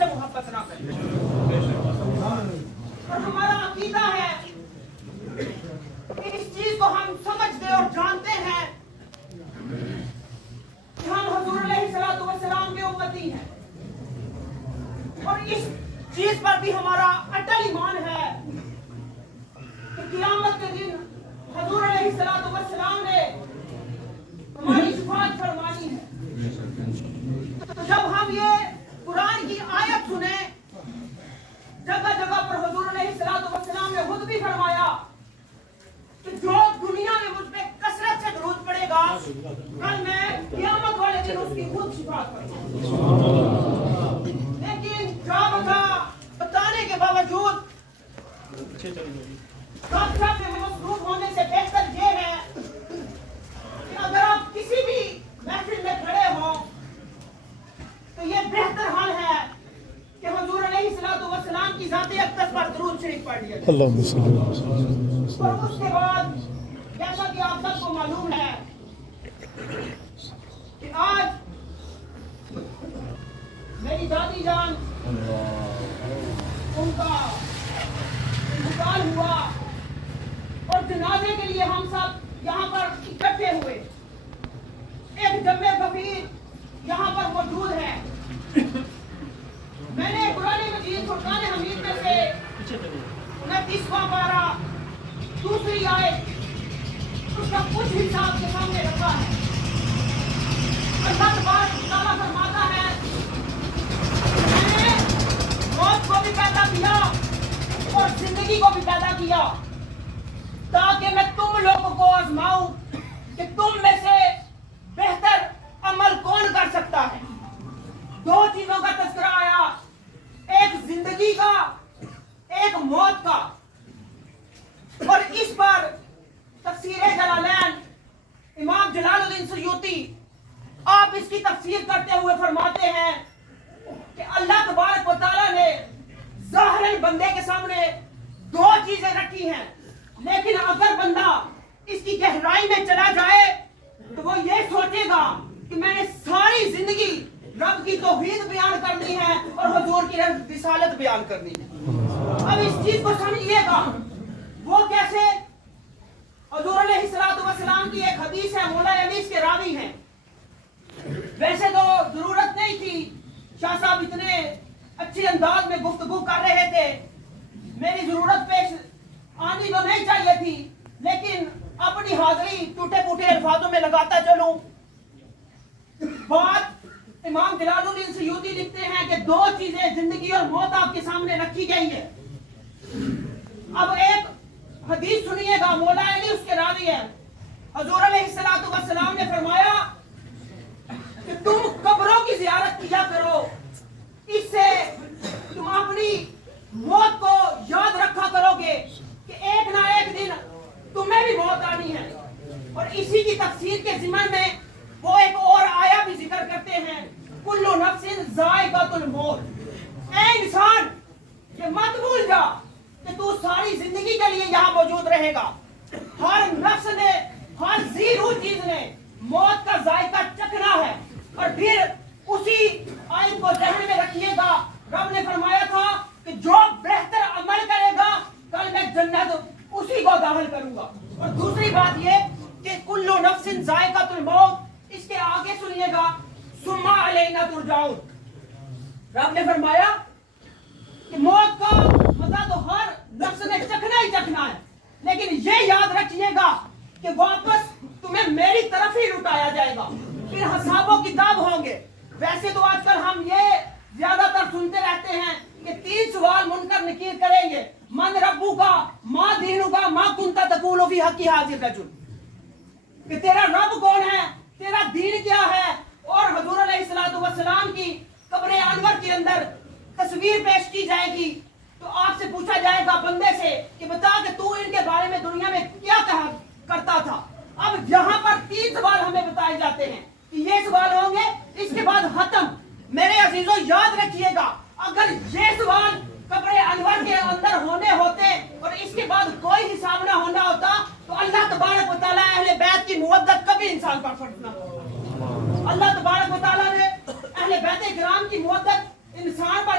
سے محبت نہ کریں. اور ہمارا عقیدہ ہے کہ اس چیز کو ہم سمجھتے اور جانتے ہیں کہ ہم حضور علیہ السلام کے امتی ہیں, اور اس چیز پر بھی ہمارا اٹل ایمان ہے کہ قیامت کے دن حضور علیہ السلام نے ہماری شفاعت فرمانی ہے. تو جب ہم یہ قرآن کی آیت سنیں, جگہ جگہ پر حضور علیہ السلام نے خود بھی فرمایا کہ جو دنیا میں مجھ پہ کثرت سے درود پڑے گا, کل میں قیامت والے دن اس کی خود شفاعت کروں. لیکن کیا بتانے کے باوجود کثرت میں مصروف ہونے سے بہتر یہ ہے کہ اگر آپ کسی بھی محفل میں کھڑے ہوں تو یہ بہتر حال ہے کہ حضور علیہ السلام کی ذات اقدس پر درود شریف پڑھ لیا جائے. اور اس کے بعد جیسا کہ آپ سب کو معلوم ہے کہ آج میری دادی جان ان کا انتقال ہوا, اور جنازے کے لیے ہم سب یہاں پر اکٹھے ہوئے. ایک جمع غفیر یہاں پر موجود ہے. میں نے قرآن مجید فرقان حمید میں سے 29واں پارہ دوسری آیت اس کا کچھ حصہ آپ کے سامنے رکھا ہے. اللہ تبارک و تعالیٰ فرماتا ہے میں نے موت کو بھی پیدا کیا اور زندگی کو بھی پیدا کیا تاکہ میں تم لوگوں کو آزماؤں کہ تم میں سے بہتر عمل کون کر سکتا ہے. دو چیزوں کا تذکرہ آیا, ایک زندگی کا, ایک موت کا. اور اس پر تفسیر جلالین امام جلال الدین سیوطی آپ اس کی تفسیر کرتے ہوئے فرماتے ہیں کہ اللہ تبارک و تعالیٰ نے ظاہراً بندے کے سامنے دو چیزیں رکھی ہیں, لیکن اگر بندہ اس کی گہرائی میں چلا جائے تو وہ یہ سوچے گا کہ میں نے ساری زندگی رب کی توحید بیان کرنی ہے اور حضور کی رسالت بیان کرنی ہے. اب اس چیز کو سمجھیے گا. وہ کیسے؟ حضور علیہ السلام کی ایک حدیث ہے, مولا علی اس کے راوی ہیں. ویسے تو ضرورت نہیں تھی, شاہ صاحب اتنے اچھے انداز میں گفتگو کر رہے تھے, میری ضرورت پیش آنی تو نہیں چاہیے تھی, لیکن اپنی حاضری ٹوٹے پوٹے الفاظوں میں لگاتا چلوں. بات امام جلال الدین سیوطی لکھتے ہیں کہ دو چیزیں زندگی اور موت آپ کے سامنے رکھی گئی ہے. اب ایک حدیث سنیے گا, مولا علی اس کے راوی ہے. حضور علیہ السلام نے فرمایا کہ تم قبروں کی زیارت کیا کرو, اس سے تم اپنی موت کو یاد رکھا کرو گے کہ ایک نہ ایک دن تمہیں بھی موت آنی ہے. اور اسی کی تفسیر کے ضمن میں وہ ایک اور آیا بھی ذکر کرتے ہیں, کل نفس ذائقۃ الموت. اے انسان یہ مت بھول جا کہ تو ساری زندگی کے لیے یہاں موجود رہے گا. ہر نفس نے, ہر ذی روح چیز نے موت کا ذائقہ چکھنا ہے. اور پھر اسی آیت کو ذہن میں رکھیے گا, رب نے فرمایا تھا کہ جو بہتر عمل کرے گا کل میں جنت اسی کو داخل کروں گا. اور دوسری بات یہ کہ کل نفس ذائقۃ الموت, اس کے آگے سنیے گا ثم علینا ترجعون. رب نے فرمایا کہ موت کا مزہ تو ہر نفس نے چکھنا ہی چکھنا ہے, لیکن یہ یاد رکھیے گا کہ واپس تمہیں میری طرف ہی لٹایا جائے گا, پھر حساب و کتاب ہوں گے. ویسے تو آج کل ہم یہ زیادہ تر سنتے رہتے ہیں کہ 3 سوال منکر نکیر کریں گے, من ربو کا, ماں دینو کا, ماں کنتا تقول فی حق حاضر رجل, کہ تیرا رب کون ہے, تیرا دین کیا ہے. اور حضور علیہ السلام کی قبر انور کے اندر تصویر پیش کی جائے گی تو آپ سے پوچھا جائے گا بندے سے کہ بتا کہ تو ان کے بارے میں دنیا میں کیا کہا کرتا تھا. اب یہاں پر 3 سوال ہمیں بتائے جاتے ہیں کہ یہ سوال ہوں گے, اس کے بعد ختم. میرے عزیزوں یاد رکھیے گا, اگر یہ سوال قبر انور کے اندر ہونے ہوتے اور اس کے بعد کوئی حساب نہ ہونا ہوتا تو اللہ تبارک و تعالیٰ اہل بیت کی مودت کبھی انسان پر فرض نہ ہوتا. اللہ تبارک و تعالیٰ نے اہل بیت کرام کی مودت انسان پر